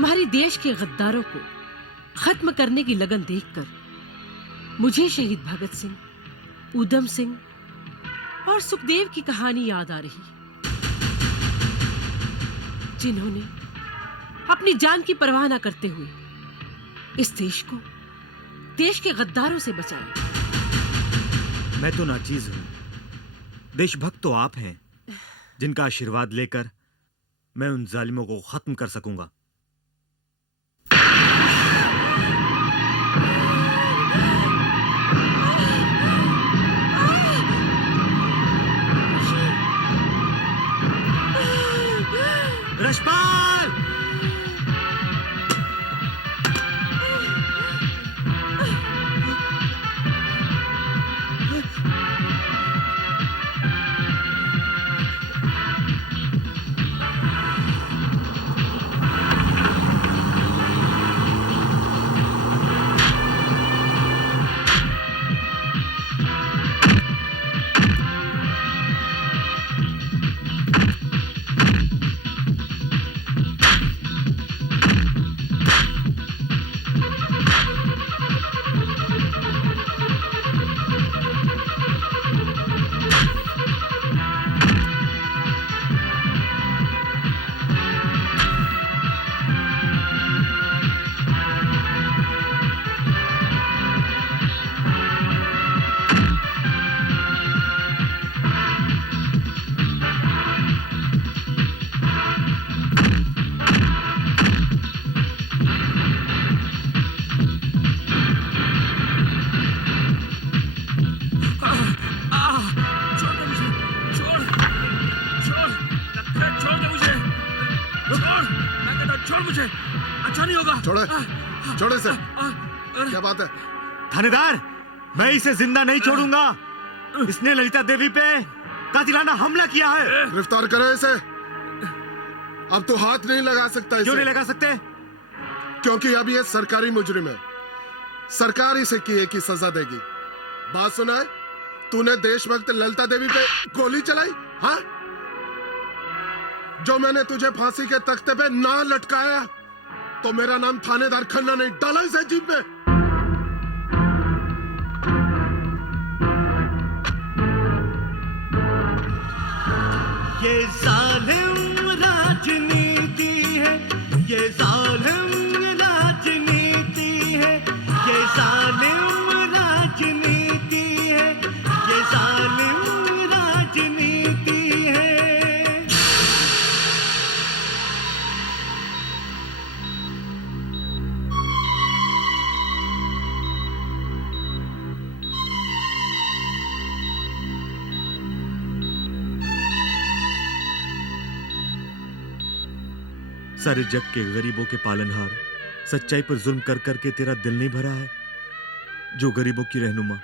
तुम्हारी देश के गद्दारों को खत्म करने की लगन देखकर मुझे शहीद भगत सिंह, ऊधम सिंह और सुखदेव की कहानी याद आ रही, जिन्होंने अपनी जान की परवाह न करते हुए इस देश को देश के गद्दारों से बचाया। मैं तो नाचीज हूं, देशभक्त तो आप हैं, जिनका आशीर्वाद लेकर मैं उन जालिमों को खत्म कर सकूंगा। रशपाल! छोड़े से। क्या बात है? थानेदार, मैं इसे जिंदा नहीं छोड़ूंगा। इसने ललिता देवी पे कातिलाना हमला किया है। गिरफ्तार करें इसे। अब तो हाथ नहीं लगा सकता इसे। क्यों नहीं लगा सकते? क्योंकि अब ये सरकारी मुजरिम है, सरकार इसे किए की सजा देगी। बात सुना है? तूने देशभक्त ललिता देवी पे गोली चलाई, हाँ? जो मैंने तुझे फांसी के तख्ते पे ना लटकाया तो मेरा नाम थानेदार खन्ना नहीं। डाला इसे जीप में। ये जालिम राजनीति है, ये जालिम राजनीति है, ये जालिम राजनीति है, ये जालिम राजनीति है। सारे जग के गरीबों के पालनहार, सच्चाई पर जुल्म कर करके तेरा दिल नहीं भरा है? जो गरीबों की रहनुमा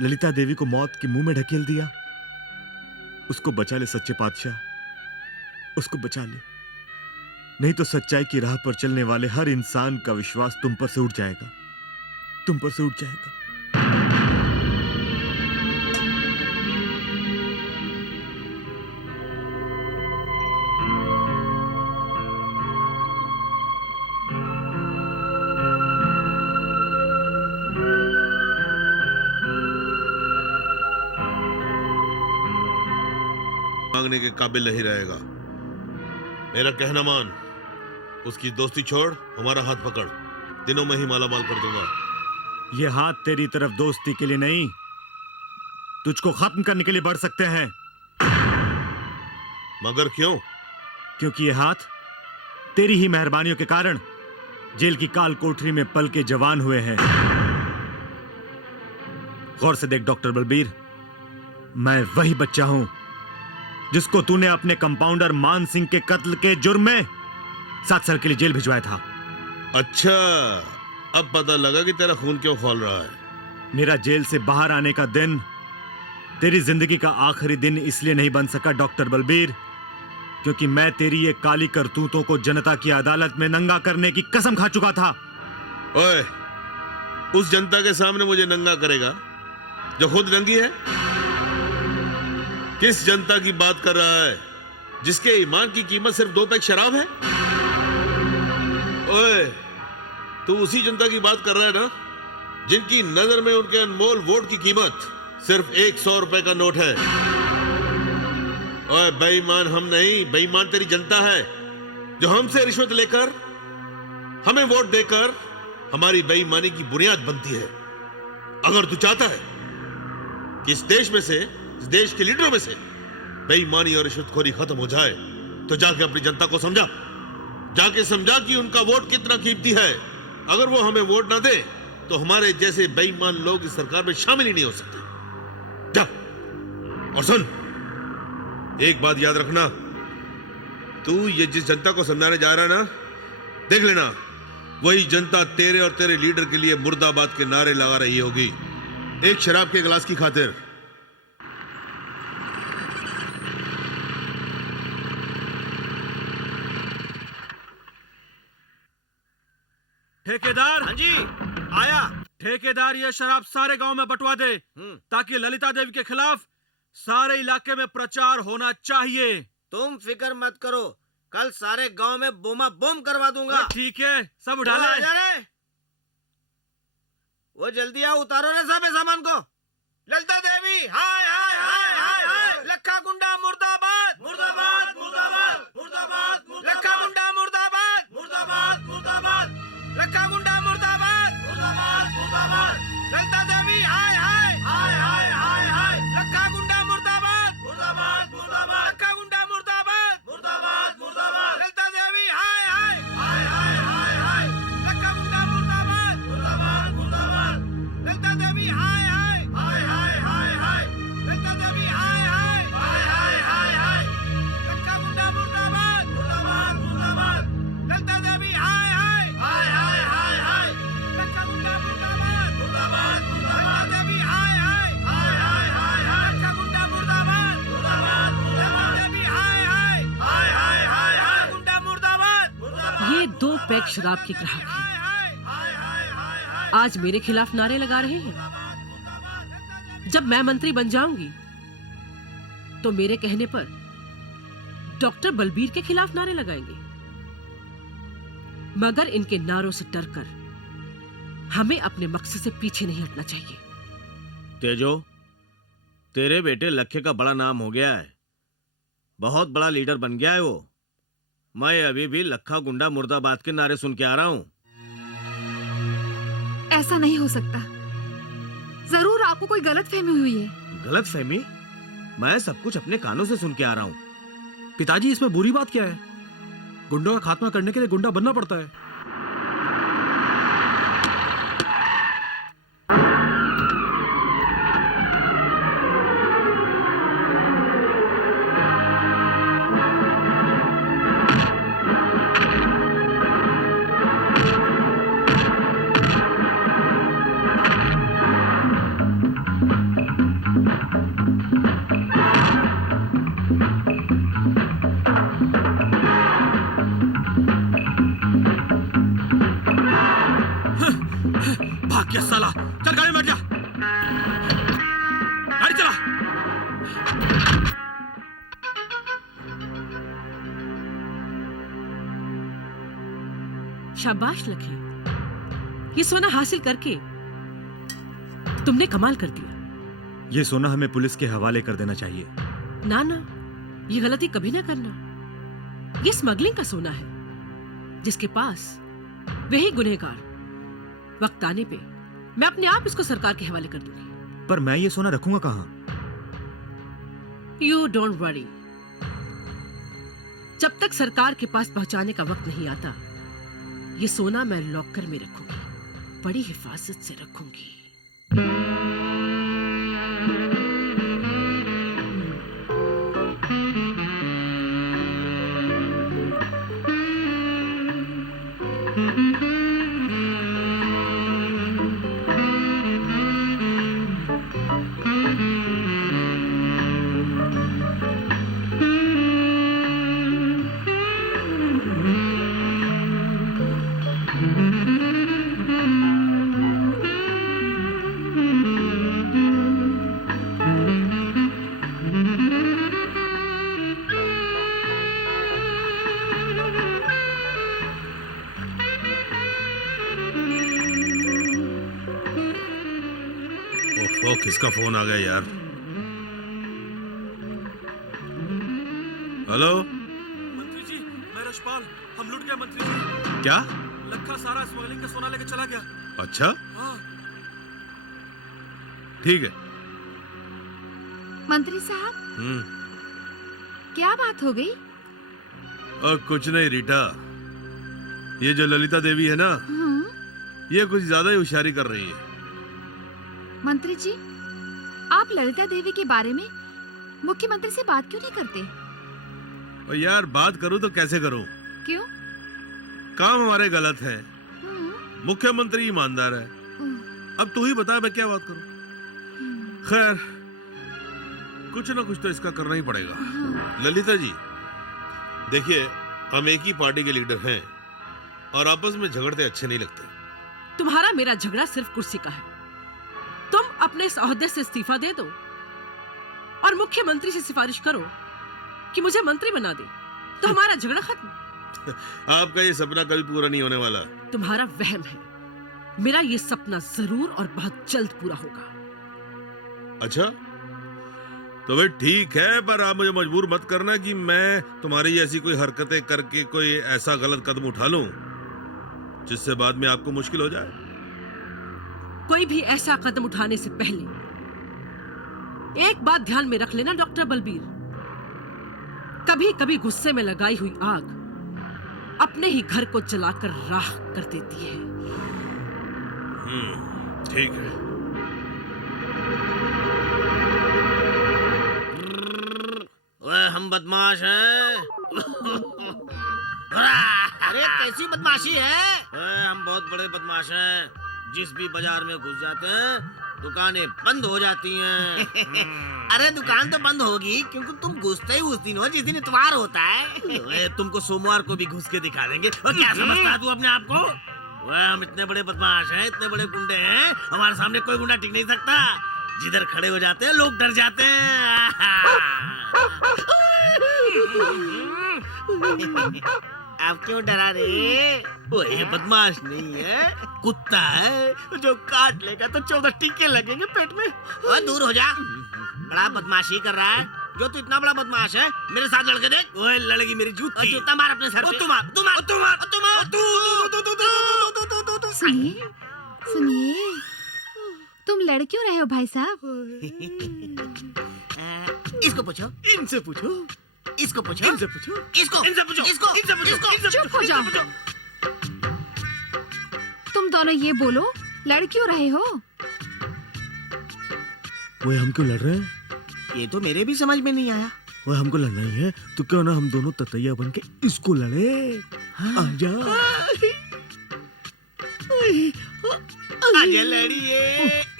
ललिता देवी को मौत के मुंह में ढकेल दिया, उसको बचा ले सच्चे पातशाह, उसको बचा ले। नहीं तो सच्चाई की राह पर चलने वाले हर इंसान का विश्वास तुम पर से उठ जाएगा, तुम पर से उठ जाएगा। मांगने के काबिल नहीं रहेगा। मेरा कहना मान, उसकी दोस्ती छोड़, हमारा हाथ पकड़, दिनों में ही मालामाल कर दूंगा। ये हाथ तेरी तरफ दोस्ती के लिए नहीं, तुझको खत्म करने के लिए बढ़ सकते हैं। मगर क्यों? क्योंकि ये हाथ तेरी ही मेहरबानियों के कारण जेल की काल कोठरी में पल के जवान हुए हैं। गौर से देख डॉक्टर बलबीर, मैं वही बच्चा हूं जिसको तूने अपने कंपाउंडर मान सिंह के कत्ल के जुर्म में 7 साल के लिए जेल भिजवाया था। अच्छा, अब पता लगा कि तेरा खून क्यों खौल रहा है। मेरा जेल से बाहर आने का दिन तेरी जिंदगी का आखिरी दिन इसलिए नहीं बन सका डॉक्टर बलबीर, क्योंकि मैं तेरी ये काली करतूतों को जनता की अदालत में नंगा करने की कसम खा चुका था। ओए, उस जनता के सामने मुझे नंगा करेगा जो खुद नंगी है? किस जनता की बात कर रहा है जिसके ईमान की कीमत सिर्फ 2 पैक शराब है? तू उसी जनता की बात कर रहा है ना, जिनकी नजर में उनके अनमोल वोट की कीमत सिर्फ 100 रुपए का नोट है। ओए बेईमान हम नहीं, बेईमान तेरी जनता है, जो हमसे रिश्वत लेकर हमें वोट देकर हमारी बेईमानी की बुनियाद बनती है। अगर तू चाहता है कि इस देश में से, इस देश के लीडरों में से बेईमानी और रिश्वतखोरी खत्म हो जाए, तो जाके अपनी जनता को समझा, जाके समझा कि उनका वोट कितना कीमती है। अगर वो हमें वोट ना दे तो हमारे जैसे बेईमान लोग इस सरकार में शामिल ही नहीं हो सकते। जा और सुन, एक बात याद रखना, तू ये जिस जनता को समझाने जा रहा है ना, देख लेना वही जनता तेरे और तेरे लीडर के लिए मुर्दाबाद के नारे लगा रही होगी, एक शराब के गिलास की खातिर। ठेकेदार। हाँ जी, आया। ठेकेदार ये शराब सारे गांव में बंटवा दे, ताकि ललिता देवी के खिलाफ सारे इलाके में प्रचार होना चाहिए। तुम फिक्र मत करो, कल सारे गांव में बोमा बोम करवा दूंगा। ठीक है, सब उठा ले। वो जल्दी आओ, उतारो रे सब सामान को। ललिता देवी हाय हाय हाय हाय हाय। लखा गुंडा मुर्दाबाद मुर्दाबाद मुर्दाबाद मुर्दाबाद। लखा गुंडा मुर्दाबाद मुर्दाबाद मुर्दाबाद। लखा गुंडा मुर्दाबाद मुर्दाबाद मुर्दाबाद। ललिता देवी हाय हाय हाय हाय हाय हाय। लखा गुंडा मुर्दाबाद मुर्दाबाद मुर्दाबाद। लखा गुंडा मुर्दाबाद मुर्दाबाद मुर्दाबाद। ललिता देवी हाय हाय हाय हाय हाय हाय। लखा गुंडा मुर्दाबाद मुर्दाबाद मुर्दाबाद। ललिता देवी हाय हाय हाय हाय हाय हाय। ललिता देवी हाय हाय हाय हाय हाय हाय। लखा गुंडा मुर्दाबाद मुर्दाबाद मुर्दाबाद। ललिता देवी हाय हाय हाय हाय हाय हाय। लखा गुंडा मुर्दाबाद मुर्दाबाद मुर्दाबाद। ललिता देवी हाय हाय हाय हाय हाय हाय। लखा गुंडा मुर्दाबाद मुर्दाबाद मुर्दाबाद। ललिता देवी हाय हाय हाय हाय हाय हाय। गुंडा मुर्दाबाद मुर्दाबाद। ये 2 पैक शराब के ग्राहक हैं, आज मेरे खिलाफ नारे लगा रहे हैं। जब मैं मंत्री बन जाऊंगी तो मेरे कहने पर डॉक्टर बलबीर के खिलाफ नारे लगाएंगे। मगर इनके नारों से डरकर हमें अपने मकसद से पीछे नहीं हटना चाहिए। तेजो, तेरे बेटे लखे का बड़ा नाम हो गया है, बहुत बड़ा लीडर बन गया है वो। मैं अभी भी लखा गुंडा मुर्दाबाद के नारे सुन के आ रहा हूं। ऐसा नहीं हो सकता, जरूर आपको कोई गलतफहमी हुई है। गलतफहमी? मैं सब कुछ अपने कानों से सुन के आ रहा हूं। पिताजी, इसमें बुरी बात क्या है? गुंडों का खात्मा करने के लिए गुंडा बनना पड़ता है। भाग गया साला। चल गाड़ी में बैठ जा, गाड़ी चला। शाबाश लखे, ये सोना हासिल करके तुमने कमाल कर दिया। ये सोना हमें पुलिस के हवाले कर देना चाहिए। ना ना, ये गलती कभी ना करना। ये स्मगलिंग का सोना है, जिसके पास वही गुनहगार। वक्त आने पे मैं अपने आप इसको सरकार के हवाले कर दूंगी। पर मैं ये सोना रखूंगा कहां? यू डोंट वरी, जब तक सरकार के पास पहुंचाने का वक्त नहीं आता, ये सोना मैं लॉकर में रखूंगी, बड़ी हिफाजत से रखूंगी। किसका फोन आ गया यार? हेलो मंत्री जी, मैं रशपाल, हम लुट गए मंत्री जी। क्या? लखा सारा स्मगलिंग का सोना लेके चला गया। अच्छा हाँ। ठीक है। मंत्री साहब, क्या बात हो गई? और कुछ नहीं रीटा, ये जो ललिता देवी है ना, ये कुछ ज्यादा ही होशियारी कर रही है। मंत्री जी, आप ललिता देवी के बारे में मुख्यमंत्री से बात क्यों नहीं करते? और यार बात करूं तो कैसे करूं? क्यों? काम हमारे गलत है, मुख्यमंत्री ईमानदार है। अब तू ही बता मैं क्या बात करूं? खैर कुछ ना कुछ तो इसका करना ही पड़ेगा। ललिता जी देखिए, हम एक ही पार्टी के लीडर हैं और आपस में झगड़ते अच्छे नहीं लगते। तुम्हारा मेरा झगड़ा सिर्फ कुर्सी का है। तुम अपने इस ओहदे से इस्तीफा दे दो और मुख्यमंत्री से सिफारिश करो कि मुझे मंत्री बना दे, तो हमारा झगड़ा खत्म। आपका ये सपना कभी पूरा नहीं होने वाला। तुम्हारा वहम है, मेरा ये सपना जरूर और बहुत जल्द पूरा होगा। अच्छा तो भाई ठीक है, पर आप मुझे मजबूर मत करना कि मैं तुम्हारी ऐसी कोई हरकतें करके कोई ऐसा गलत कदम उठा लूं जिससे बाद में आपको मुश्किल हो जाए। कोई भी ऐसा कदम उठाने से पहले एक बात ध्यान में रख लेना डॉक्टर बलबीर, कभी कभी गुस्से में लगाई हुई आग अपने ही घर को जलाकर राख कर देती है। ठीक है। ओए हम बदमाश हैं। अरे कैसी बदमाशी है? ओए हम बहुत बड़े बदमाश हैं। जिस भी बाजार में घुस जाते हैं दुकानें बंद हो जाती हैं। अरे दुकान तो बंद होगी क्योंकि तुम घुसते ही उस दिन हो जिस दिन इतवार होता है। ओए तुमको सोमवार को भी घुस के दिखा देंगे। और क्या समझता है तू अपने आप को? ओए हम इतने बड़े बदमाश हैं, इतने बड़े गुंडे हैं, हमारे सामने कोई गुंडा टिक नहीं सकता। जिधर खड़े हो जाते हैं लोग डर जाते हैं। आप क्यों डरा रे? वो ये बदमाश नहीं है, कुत्ता है जो काट लेगा तो 14 टीके लगेंगे पेट में। ओए दूर हो जा, बड़ा बदमाशी कर रहा है। जो तू इतना बड़ा बदमाश है मेरे साथ लड़के देख। ओए लड़ेगी मेरी जूती। जूता मार अपने सर पे। सुनिए सुनिए, तुम लड़ क्यों रहे हो भाई साहब? इसको पूछो, इनसे पूछो, इसको पूछो, इनसे पूछो, इसको, इनसे पूछो, इसको, इनसे पूछो, चुप हो जाओ। तुम दोनों ये बोलो, लड़ क्यों रहे हो? वो हम क्यों लड़ रहे हैं? ये तो मेरे भी समझ में नहीं आया। वो हमको लड़ना ही है तो क्यों ना हम दोनों ततैया बन के इसको लड़े। आजा। आजा लड़िए,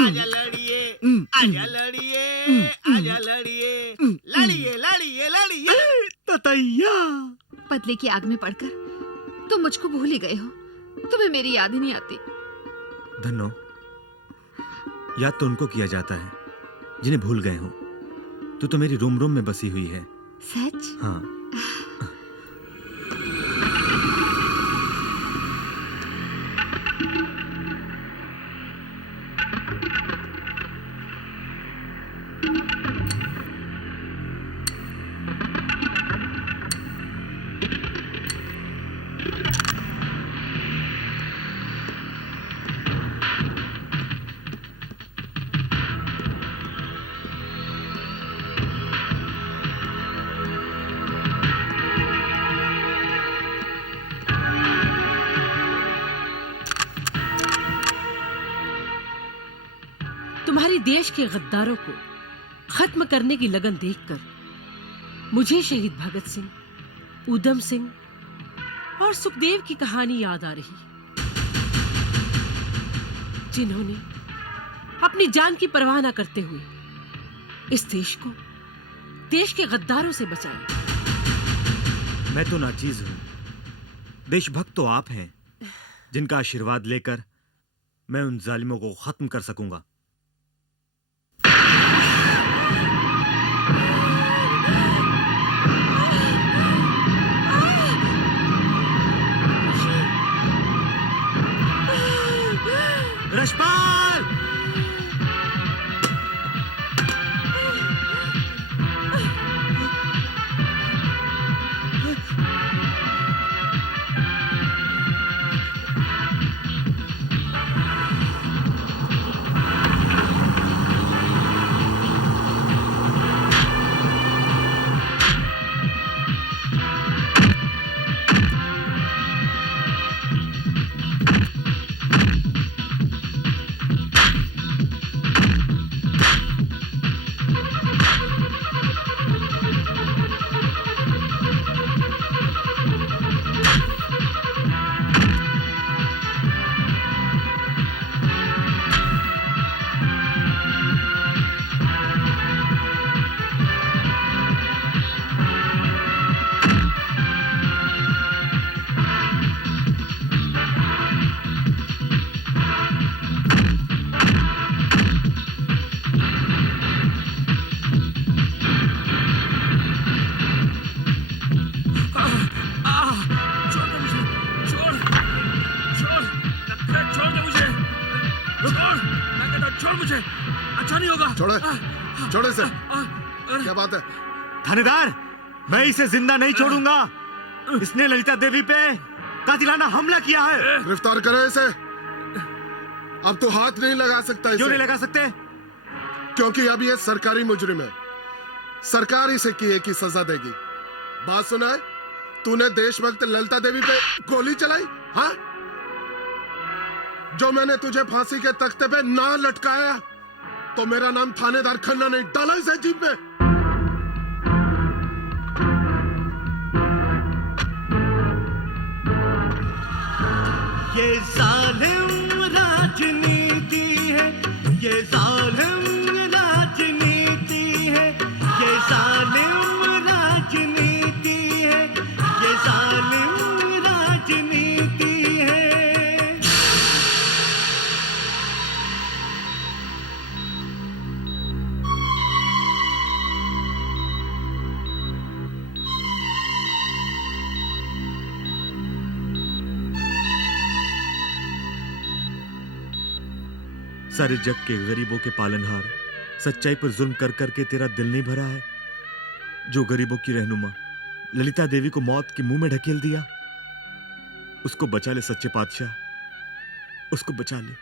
आजा लड़िए, आजा लड़िए, आजा लड़िए, लड़िए, लड़िए, लड़िए। ततैया। पतले की आग में पड़कर तुम मुझको भूल ही गए हो। तुम्हें मेरी याद ही नहीं आती। धन्नो, याद तो उनको किया जाता है जिन्हें भूल गए हो। तू तो मेरी रोम रोम में बसी हुई है। सच? हाँ। तुम्हारी देश के गद्दारों को खत्म करने की लगन देखकर मुझे शहीद भगत सिंह, ऊधम सिंह और सुखदेव की कहानी याद आ रही, जिन्होंने अपनी जान की परवाह न करते हुए इस देश को देश के गद्दारों से बचाया। मैं तो नाचीज हूं। देशभक्त तो आप हैं, जिनका आशीर्वाद लेकर मैं उन जालिमों को खत्म कर सकूंगा। रशपाल! ऐसा नहीं होगा। छोड़े छोड़े से अरे, क्या बात है? थानेदार, मैं इसे जिंदा नहीं छोड़ूंगा। इसने ललिता देवी पे कातिलाना हमला किया है। गिरफ्तार करे इसे। अब तो हाथ नहीं लगा सकता क्यों नहीं इसे, लगा सकते? क्योंकि अब ये सरकारी मुजरिम है। सरकार इसे किए की सजा देगी। बात सुना है? तूने देशभक्त ललिता देवी पे गोली चलाई, हाँ? जो मैंने तुझे फांसी के तख्ते पे ना लटकाया तो मेरा नाम थानेदार खन्ना नहीं। डाला इसे जीप में। ये जालिम राजनीति है, ये जालिम राजनीति है, ये जालिम राजनीति है, ये जालिम राजनीति है। सारे जग के गरीबों के पालनहार, सच्चाई पर जुल्म कर करके तेरा दिल नहीं भरा है? जो गरीबों की रहनुमा ललिता देवी को मौत के मुंह में ढकेल दिया, उसको बचा ले सच्चे पातशाह, उसको बचा ले।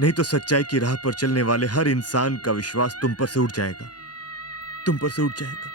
नहीं तो सच्चाई की राह पर चलने वाले हर इंसान का विश्वास तुम पर से उठ जाएगा, तुम पर से उठ जाएगा।